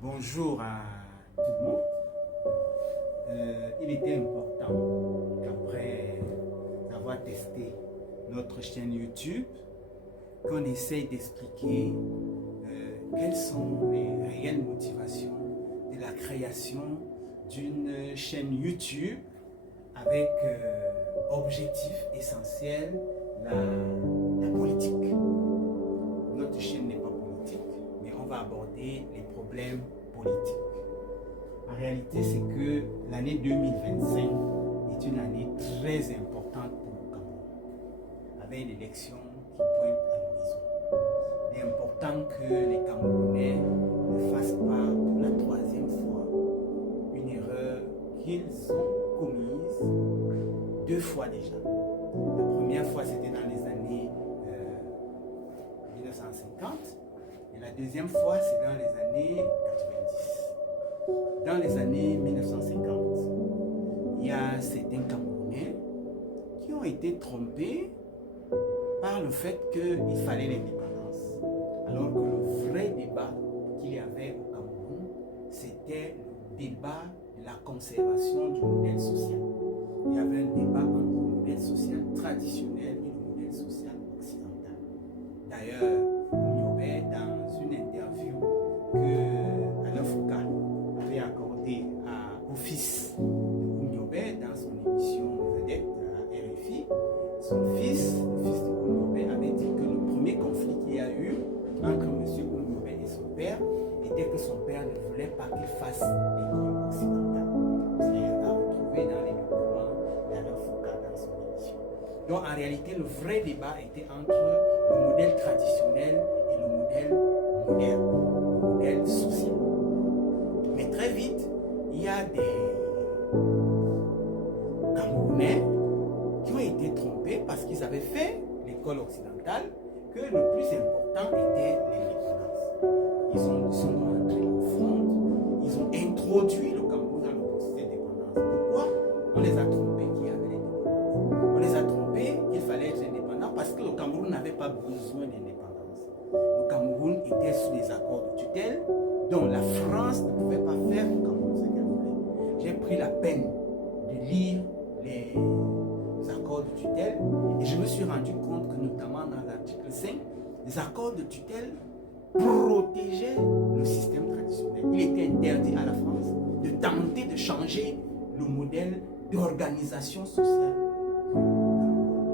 Bonjour à tout le monde. Il était important qu'après avoir testé notre chaîne YouTube, qu'on essaye d'expliquer quelles sont les réelles motivations de la création d'une chaîne YouTube avec objectif essentiel la politique. Notre chaîne n'est pas politique, mais on va aborder les problèmes politiques. En réalité, c'est que l'année 2025 est une année très importante pour le Cameroun, avec l'élection qui pointe à l'horizon. Il est important que les Camerounais ne fassent pas pour la troisième fois une erreur qu'ils ont commise deux fois déjà. La première fois, c'était dans les années 1950 et la deuxième fois, c'est dans les années 90. Dans les années 1950, il y a certains Camerounais qui ont été trompés par le fait qu'il fallait l'indépendance. Alors que le vrai débat qu'il y avait au Cameroun, c'était le débat de la conservation du modèle social. Il y avait un débat entre le modèle social traditionnel et le modèle social occidental. D'ailleurs, Oumyobé, dans une interview que Alain Foucault avait accordée au fils de Oumyobé dans son émission vedette à RFI, son fils, le fils de Oumyobé, avait dit que le premier conflit qu'il y a eu entre M. Oumyobé et son père était que son père ne voulait pas qu'il fasse l'école occidentale. C'est à retrouver dans les documents d'Alain Foucault dans son émission. Donc en réalité, le vrai débat était entre le modèle traditionnel et le modèle moderne, le modèle social. Mais très vite, il y a des Camerounais qui ont été trompés parce qu'ils avaient fait l'école occidentale que le plus important était l'indépendance. Ils sont rentrés au front, ils ont introduit le Cameroun dans le processus d'indépendance. Pourquoi on les a trompés qu'il y avait l'indépendance? On les a trompés qu'il fallait être indépendant parce que le Cameroun n'avait pas besoin d'indépendance. Le Cameroun était sous des accords de tutelle dont la France ne pouvait pas faire au Cameroun ce qu'elle voulait. J'ai pris la peine de lire les accords de tutelle et je me suis rendu compte que notamment dans l'article 5, les accords de tutelle protégeaient le système traditionnel. Il était interdit à la France de tenter de changer le modèle d'organisation sociale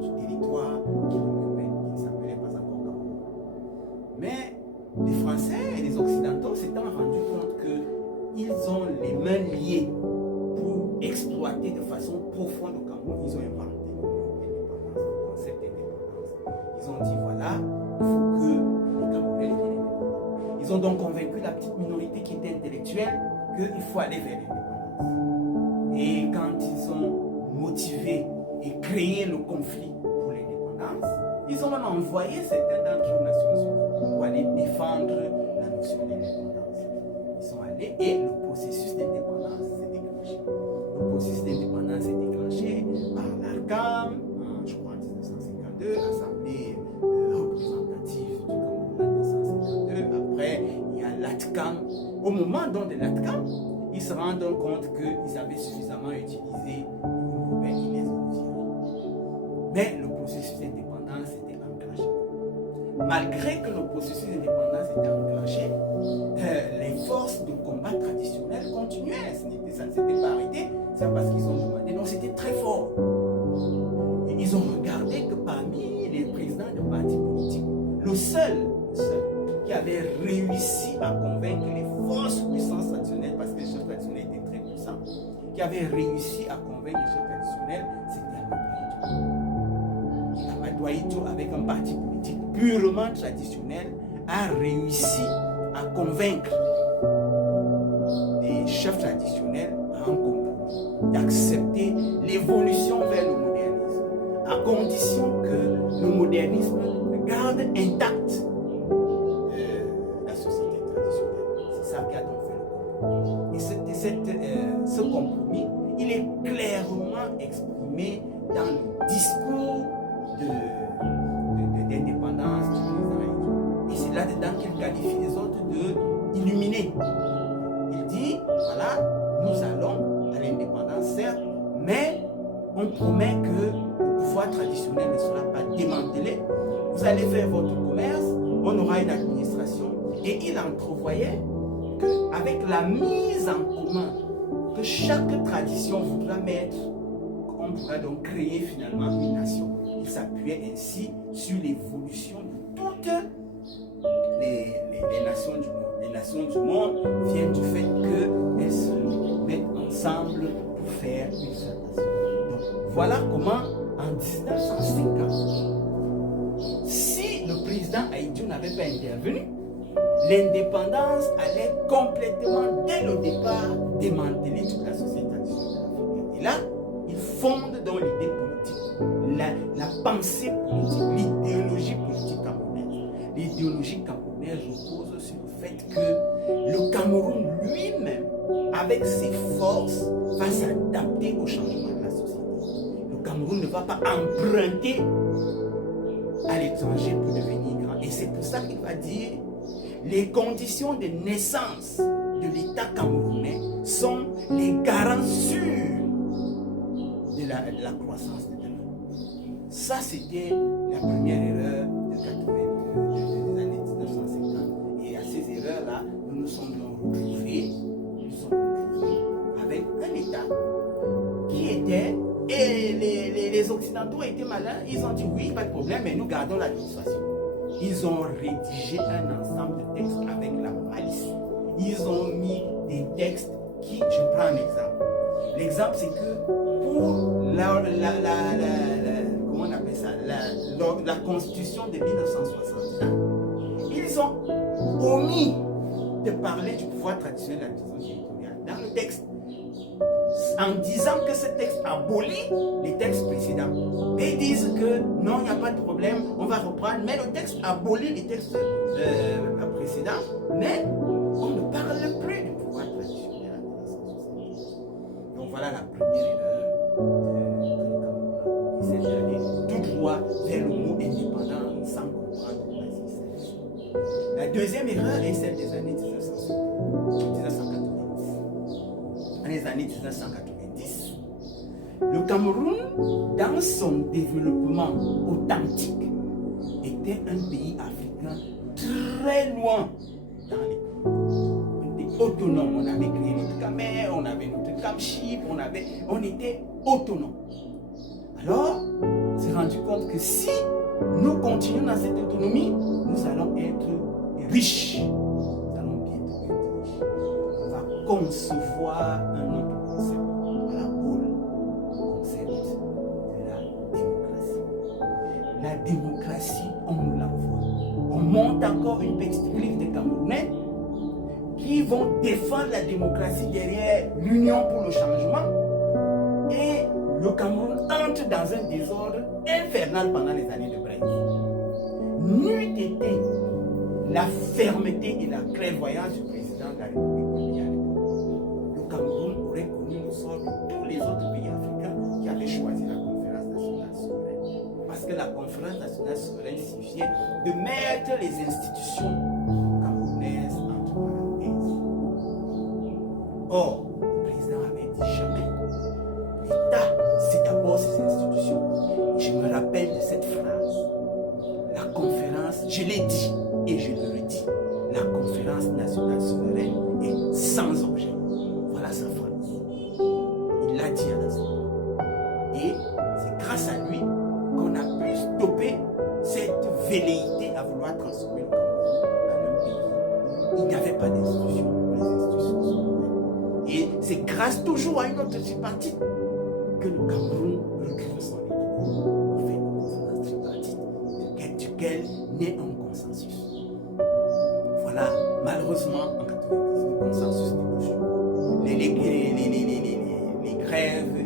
du territoire qu'il occupait, qui ne s'appelait pas encore Cameroun. Mais les Français et les Occidentaux s'étant rendus compte qu'ils ont les mains liées pour exploiter de façon profonde le Cameroun, ils ont inventé l'indépendance, le concept d'indépendance. Ils ont dit voilà, il faut que les Camerounais deviennent indépendants. Ils ont donc convaincu la petite minorité qui était intellectuelle qu'il faut aller vers l'indépendance. Et quand ils ont motivé et créé le conflit pour l'indépendance, ils ont même envoyé certains d'entre eux aux Nations Unies pour aller défendre la notion d'indépendance. Ils sont allés et le processus d'indépendance s'est déclenché. Le processus d'indépendance s'est déclenché par l'ARCAM, je crois en 1952, l'Assemblée représentative du Cameroun en 1952. Après, il y a l'ATCAM. Au moment de l'ATCAM, ils se rendent compte qu'ils avaient suffisamment utilisé les Urbains, ils les ont virés. Mais le processus d'indépendance était enclenché. Malgré que le processus d'indépendance était enclenché, les forces de combat traditionnelles continuaient. Ça ne s'était pas arrêté. C'est parce qu'ils ont demandé. Donc c'était très fort. Et ils ont regardé que parmi les présidents de partis politiques, le seul qui avait réussi à convaincre les forces puissances traditionnelles, parce que les chefs traditionnels étaient très puissants, qui avait réussi à convaincre les chefs traditionnels, c'était Amadou Ahidjo, avec un parti politique purement traditionnel, a réussi à convaincre les chefs traditionnels à un compromis, d'accepter l'évolution vers le modernisme, à condition que le modernisme garde intacte la société traditionnelle. C'est ça qui a donc fait le compromis. Et ce compromis, il est clairement exprimé dans le discours d'indépendance du président Ahidjo. Et c'est là-dedans qu'il qualifie les autres de illuminés. voilà, nous allons à l'indépendance, certes, mais on promet que le pouvoir traditionnel ne sera pas démantelé. Vous allez faire votre commerce, on aura une administration. Et il entrevoyait qu'avec la mise en commun que chaque tradition voudra mettre, on pourra donc créer finalement une nation. Il s'appuyait ainsi sur l'évolution de toutes les nations du monde. Les nations du monde viennent du fait qu'elles se mettent ensemble pour faire une seule nation. Donc, voilà comment, en 1950, si le président Ahidjo n'avait pas intervenu, l'indépendance allait complètement, dès le départ, démanteler toute la société traditionnelle africaine. Et là, il fonde dans l'idée politique, la pensée politique, l'idéologie politique camerounaise. L'idéologie camerounaise repose sur le fait que le Cameroun lui-même, avec ses forces, va s'adapter au changement de la société. Le Cameroun ne va pas emprunter à l'étranger pour devenir grand. Et c'est pour ça qu'il va dire les conditions de naissance de l'État camerounais sont les garants sûrs de la croissance de demain. Ça, c'était la première erreur des années 1950. Et à ces erreurs-là, nous sommes retrouvés avec un État qui était, et les Occidentaux étaient malins, ils ont dit oui, pas de problème, mais nous gardons l'administration. Ils ont rédigé un ensemble de textes avec la malice. Ils ont mis des textes qui, je prends un exemple. L'exemple, c'est que pour comment on appelle ça, la constitution de 1961, ils ont omis de parler du pouvoir traditionnel de l'administration territoriale dans le texte, en disant que ce texte abolit les textes précédents. Et ils disent que non, il n'y a pas de problème, on va reprendre, mais le texte abolit les textes précédents, mais on ne parle plus du pouvoir traditionnel en 1970. Donc voilà la première erreur de cette année, tout droit vers le mot indépendant sans comprendre le racisme. La deuxième erreur est celle des années 1990. Dans les années 1990, le Cameroun, dans son développement authentique, était un pays africain très loin dans l'économie. On était autonome, on avait créé notre Camer, on avait notre Camchip, on était autonome. Alors, on s'est rendu compte que si nous continuons dans cette autonomie, nous allons être riches. Nous allons bientôt être riches. On va concevoir un autre concept. Voilà, le concept de la démocratie. La démocratie, on nous l'envoie. On monte encore une petite clique de Camerounais qui vont défendre la démocratie derrière l'Union pour le changement. Et le Cameroun entre dans un désordre infernal pendant les années de Braise. N'eût été la fermeté et la clairvoyance du président de la République coloniale, le Cameroun aurait connu le sort de tous les autres pays africains qui avaient choisi la conférence nationale souveraine. Parce que la conférence nationale souveraine signifiait de mettre les institutions camerounaises entre parenthèses. Or, le président avait dit jamais. L'État, c'est d'abord ses institutions. Je me rappelle de cette phrase. La conférence, je l'ai dit et je le redis, la conférence nationale souveraine est sans objet. Voilà sa phrase. Il l'a dit à l'Assemblée. Et c'est grâce à lui qu'on a pu stopper cette velléité à vouloir transformer le Cameroun en un pays. Il n'y avait pas d'institution. Les institutions souveraines. Et c'est grâce toujours à une autre tripartite que le Cameroun recule son équilibre. On fait une conférence tripartite duquel naît un consensus. Voilà, malheureusement, en 90, le consensus n'est plus sûr. Les grèves et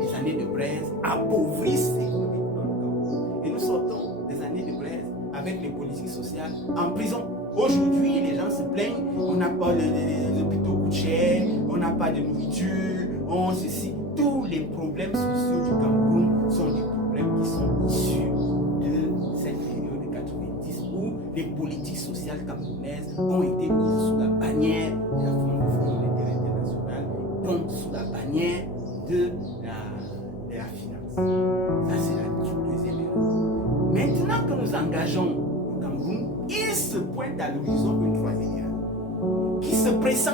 les années de Braise appauvrissent économiquement le Cameroun. Et nous sortons des années de Braise avec les politiques sociales en prison. Aujourd'hui, les gens se plaignent, on n'a pas les hôpitaux coûtent cher, on n'a pas de nourriture, on ceci. Tous les problèmes sociaux du Cameroun sont des problèmes qui sont issus de cette période de 90 où les politiques sociales camerounaises ont été mises sous la bannière de la pointe à l'horizon une troisième ère qui se pressent.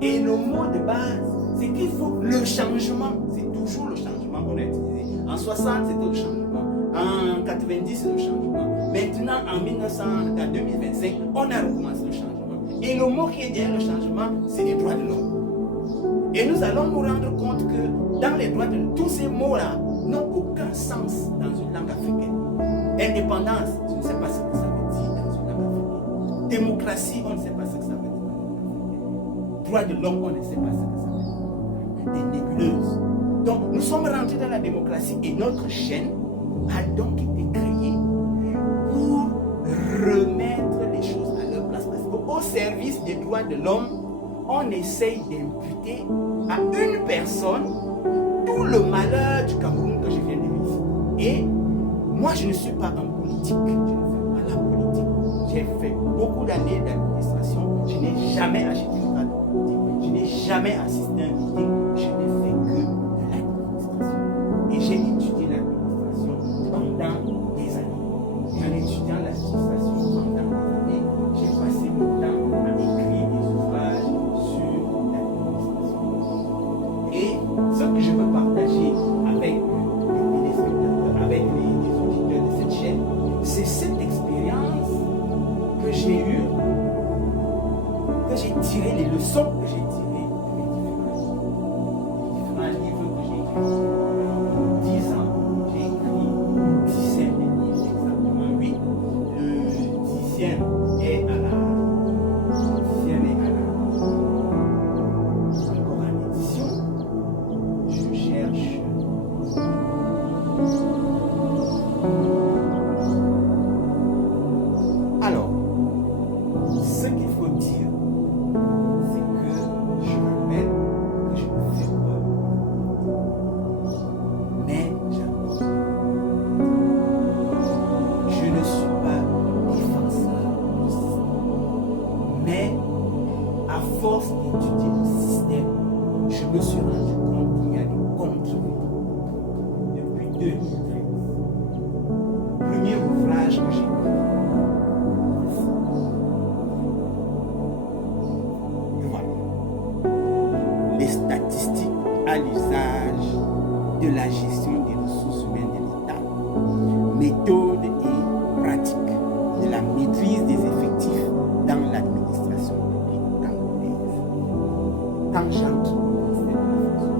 Et le mot de base, c'est qu'il faut le changement. C'est toujours le changement qu'on a utilisé. En 60, c'était le changement. En 90, c'est le changement. Maintenant, en 2025, on a recommencé le changement. Et le mot qui est derrière le changement, c'est les droits de l'homme. Et nous allons nous rendre compte que dans les droits de l'homme, tous ces mots-là n'ont aucun sens dans une langue africaine. Indépendance, je ne sais pas ce que ça veut dire dans une langue africaine. Démocratie, on ne sait pas ce que ça veut dire. Droits de l'homme, on ne sait pas ce que ça veut dire. Des nébuleuses. Donc, nous sommes rentrés dans la démocratie et notre chaîne a donc été créée pour remettre les choses à leur place. Parce qu'au service des droits de l'homme, on essaye d'imputer à une personne tout le malheur du Cameroun que je viens de vivre. Et moi, je ne suis pas un politique. Je ne fais pas la politique. J'ai fait beaucoup d'années d'administration. Je n'ai jamais acheté une carte politique. Je n'ai jamais assisté à un meeting. Je n'ai fait que de l'administration. Et j'ai étudié l'administration pendant des années. Et en étudiant l'administration pendant des années, j'ai passé mon temps à écrire des ouvrages sur l'administration. Et ce que je veux partager avec les téléspectateurs, avec les auditeurs de cette chaîne, c'est cette expérience que j'ai eue, que j'ai tiré, les leçons que j'ai tirées de mes différents livres que j'ai écrits. 10 ans, j'ai écrit une dizaine de livres, exactement 8. Le 10e est à la. Encore en édition. Je cherche. Alors, ce qu'il faut dire, c'est que je rappelle que je me fais peur. Mais j'avance. Je ne suis pas défenseur du système. Mais à force d'étudier le système, je me suis rendu compte qu'il y a des contre-vérités. Depuis 2013, premier ouvrage que j'ai écrit. Les statistiques à l'usage de la gestion des ressources humaines de l'État, méthodes et pratiques de la maîtrise des effectifs dans l'administration publique camerounaise. Quand j'entre au ministère de la fonction,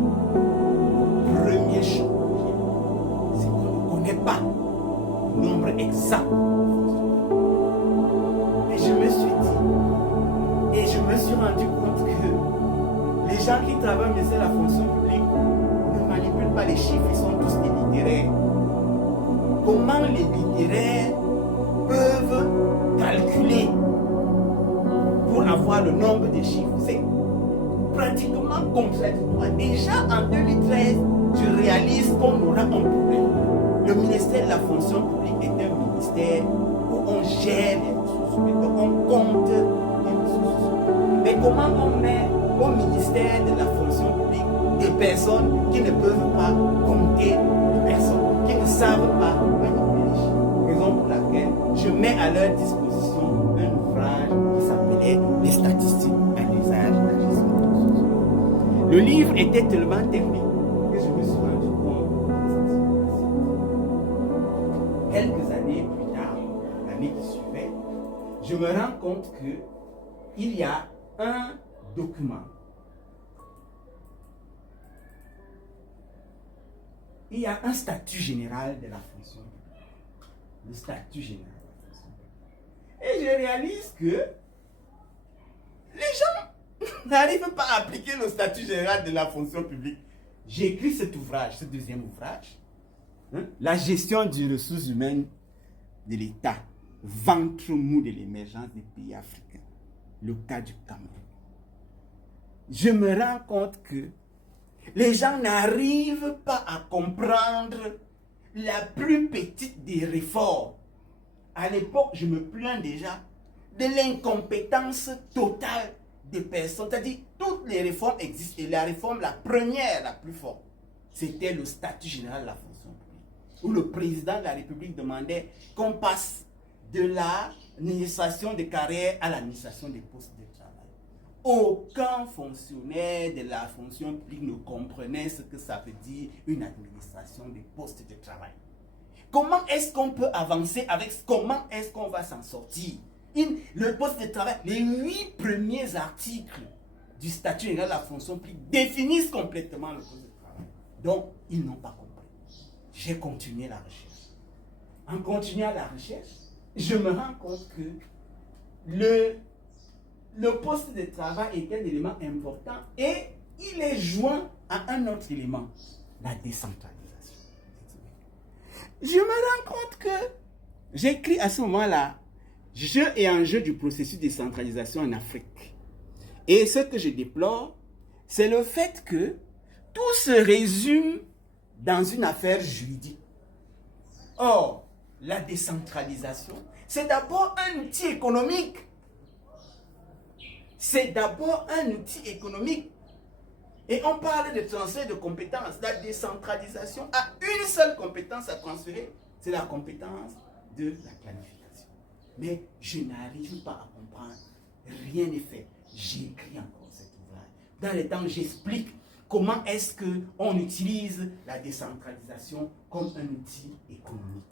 le premier choc que j'ai, c'est qu'on ne connaît pas le nombre exact de fonctionnaires. Mais je me suis dit, et je me suis rendu compte que les gens qui travaillent au ministère de la fonction publique ne manipulent pas les chiffres, ils sont tous des littéraires. Comment les littéraires peuvent calculer pour avoir le nombre de chiffres? C'est pratiquement contradictoire. Déjà en 2013, je réalise qu'on aura un problème. Le ministère de la fonction publique est un ministère où on gère les ressources humaines, donc on compte les ressources humaines. Mais comment on met au ministère de la fonction publique des personnes qui ne peuvent pas compter les personnes, qui ne savent pas manipuler les chiffres? Raison pour laquelle je mets à leur disposition un ouvrage qui s'appelait Les statistiques à l'usage de la gestion des ressources humaines. Le livre était tellement technique que je me suis rendu compte de sa situation. Quelques années plus tard, l'année qui suivait, je me rends compte qu'il y a un document. Il y a un statut général de la fonction publique. Le statut général de la fonction publique. Et je réalise que les gens n'arrivent pas à appliquer le statut général de la fonction publique. J'ai écrit cet ouvrage, ce deuxième ouvrage, la gestion des ressources humaines de l'État, ventre mou de l'émergence des pays africains, le cas du Cameroun. Je me rends compte que les gens n'arrivent pas à comprendre la plus petite des réformes. À l'époque, je me plains déjà de l'incompétence totale des personnes. C'est-à-dire, toutes les réformes existent. Et la réforme, la première, la plus forte, c'était le statut général de la fonction publique, où le président de la République demandait qu'on passe de la l'administration de carrière à l'administration des postes de travail. Aucun fonctionnaire de la fonction publique ne comprenait ce que ça veut dire une administration des postes de travail. Comment est-ce qu'on peut avancer avec, comment est-ce qu'on va s'en sortir? Le poste de travail, les 8 premiers articles du statut général de la fonction publique définissent complètement le poste de travail. Donc, ils n'ont pas compris. J'ai continué la recherche. En continuant la recherche, je me rends compte que le poste de travail est un élément important et il est joint à un autre élément, la décentralisation. Je me rends compte que j'écris à ce moment-là jeu et enjeu du processus de décentralisation en Afrique. Et ce que je déplore, c'est le fait que tout se résume dans une affaire juridique. Or, la décentralisation, c'est d'abord un outil économique. C'est d'abord un outil économique. Et on parle de transfert de compétences. La décentralisation a une seule compétence à transférer, c'est la compétence de la planification. Mais je n'arrive pas à comprendre. Rien n'est fait. J'écris encore cet ouvrage. Dans les temps, j'explique comment est-ce qu'on utilise la décentralisation comme un outil économique.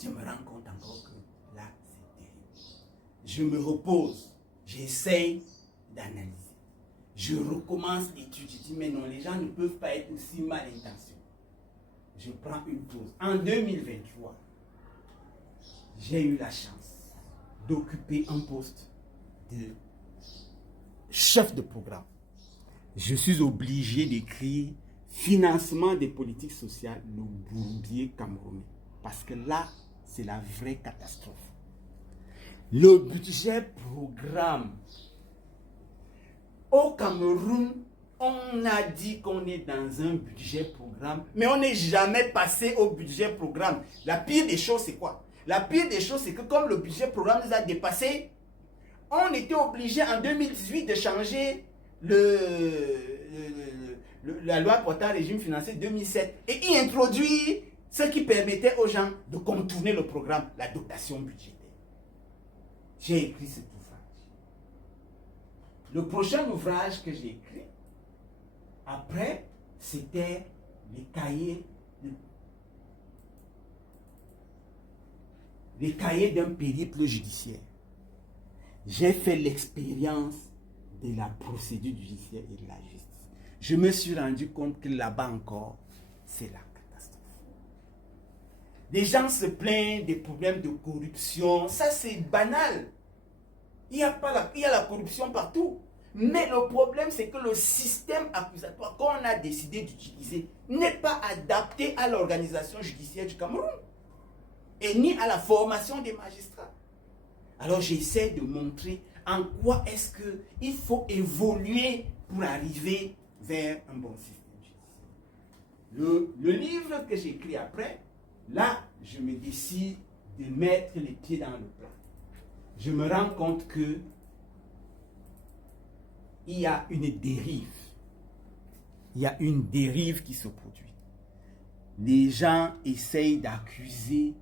Je me rends compte encore que là, c'est terrible. Je me repose. J'essaye d'analyser. Je recommence l'étude. Je dis, mais non, les gens ne peuvent pas être aussi mal intentionnés. Je prends une pause. En 2023, j'ai eu la chance d'occuper un poste de chef de programme. Je suis obligé d'écrire financement des politiques sociales, le bourbier camerounais. Parce que là, c'est la vraie catastrophe. Le budget programme. Au Cameroun, on a dit qu'on est dans un budget programme, mais on n'est jamais passé au budget programme. La pire des choses, c'est quoi? La pire des choses, c'est que comme le budget programme nous a dépassé, on était obligé en 2018 de changer la loi portant régime financier 2007 et y introduire ce qui permettait aux gens de contourner le programme, la dotation budgétaire. J'ai écrit cet ouvrage. Le prochain ouvrage que j'ai écrit, après, c'était les cahiers d'un périple judiciaire. J'ai fait l'expérience de la procédure judiciaire et de la justice. Je me suis rendu compte que là-bas encore, c'est la catastrophe. Les gens se plaignent des problèmes de corruption. Ça, c'est banal. Il y a la corruption partout. Mais le problème, c'est que le système accusatoire qu'on a décidé d'utiliser n'est pas adapté à l'organisation judiciaire du Cameroun et ni à la formation des magistrats. Alors j'essaie de montrer en quoi est-ce qu'il faut évoluer pour arriver vers un bon système judiciaire. Le livre que j'écris après, là, je me décide de mettre les pieds dans le plat. Je me rends compte que il y a une dérive. Il y a une dérive qui se produit. Les gens essayent d'accuser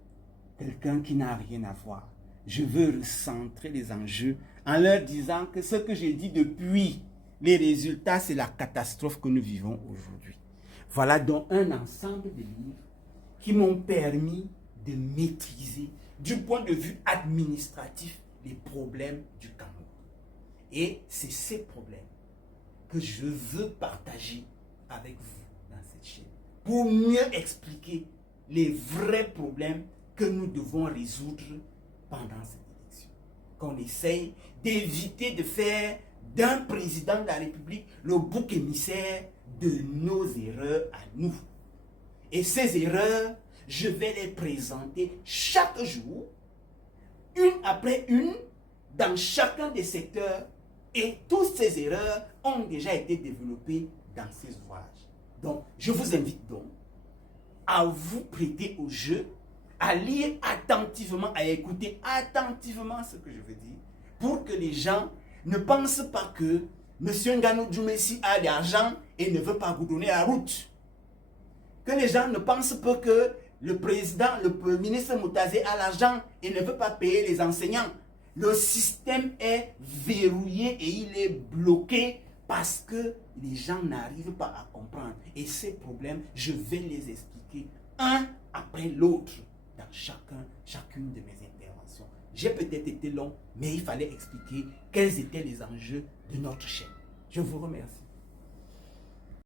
quelqu'un qui n'a rien à voir. Je veux recentrer les enjeux en leur disant que ce que j'ai dit depuis, les résultats, c'est la catastrophe que nous vivons aujourd'hui. Voilà donc un ensemble de livres qui m'ont permis de maîtriser, du point de vue administratif, les problèmes du Cameroun. Et c'est ces problèmes que je veux partager avec vous dans cette chaîne pour mieux expliquer les vrais problèmes que nous devons résoudre pendant cette élection. Qu'on essaye d'éviter de faire d'un président de la République le bouc émissaire de nos erreurs à nous. Et ces erreurs, je vais les présenter chaque jour, une après une, dans chacun des secteurs. Et toutes ces erreurs ont déjà été développées dans ces ouvrages. Donc, je vous invite donc à vous prêter au jeu, à lire attentivement, à écouter attentivement ce que je veux dire, pour que les gens ne pensent pas que M. Nganou Djoumessi a de l'argent et ne veut pas vous donner la route. Que les gens ne pensent pas que le président, le ministre Moutazé a l'argent et ne veut pas payer les enseignants. Le système est verrouillé et il est bloqué parce que les gens n'arrivent pas à comprendre. Et ces problèmes, je vais les expliquer un après l'autre dans chacune de mes interventions. J'ai peut-être été long, mais il fallait expliquer quels étaient les enjeux de notre chaîne. Je vous remercie.